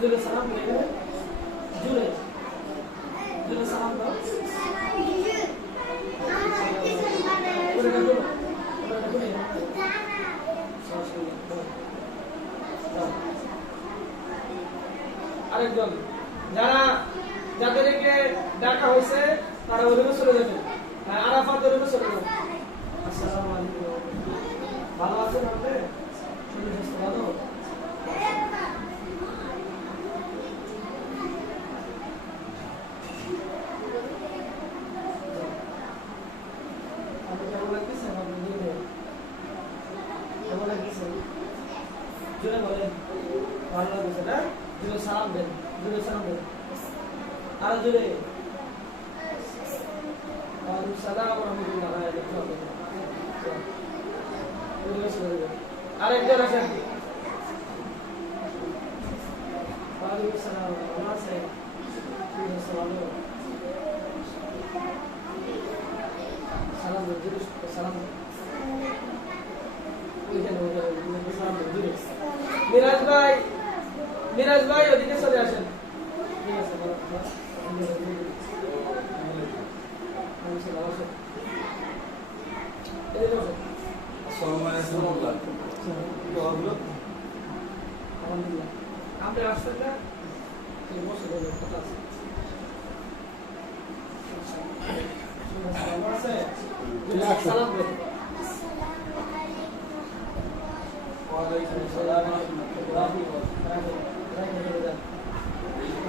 জুড়ে সালাম দেবে জুড়ে জুড়ে সালাম দাও আরেকজন যারা যাদেরকে ডাকা হয়েছে তারা ওদিকে চলে যাবে আরাফাত ওদিকে চলে যাবে আসসালামু আলাইকুম ভালো আছেন আপনি শরীর স্বাস্থ্য ভালো আপনি কেমন লাগতেছে আপনি কেমন লাগতেছে জোরে বলেন ভালো লাগতেছে না জোরে সালাম দেন আর জোরে ওয়ালাইকুম সালাম ওয়া রাহমাতুল্লাহি ওয়া বারাকাতুহু আরেকজন আছেন ওয়ালাইকুম সালাম ওয়া সালাম জোরে সালাম মিরাজ ভাই ওদিকে চলে আসেন ঠিক আছে আপনি আসছেন না সালাম দেন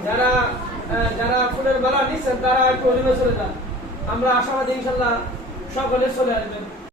যারা যারা ফুলের মালা নিচ্ছেন তারা একটু অনিমে চলে যান আমরা আশাবাদী ইনশাল্লাহ সকলে চলে আসবেন।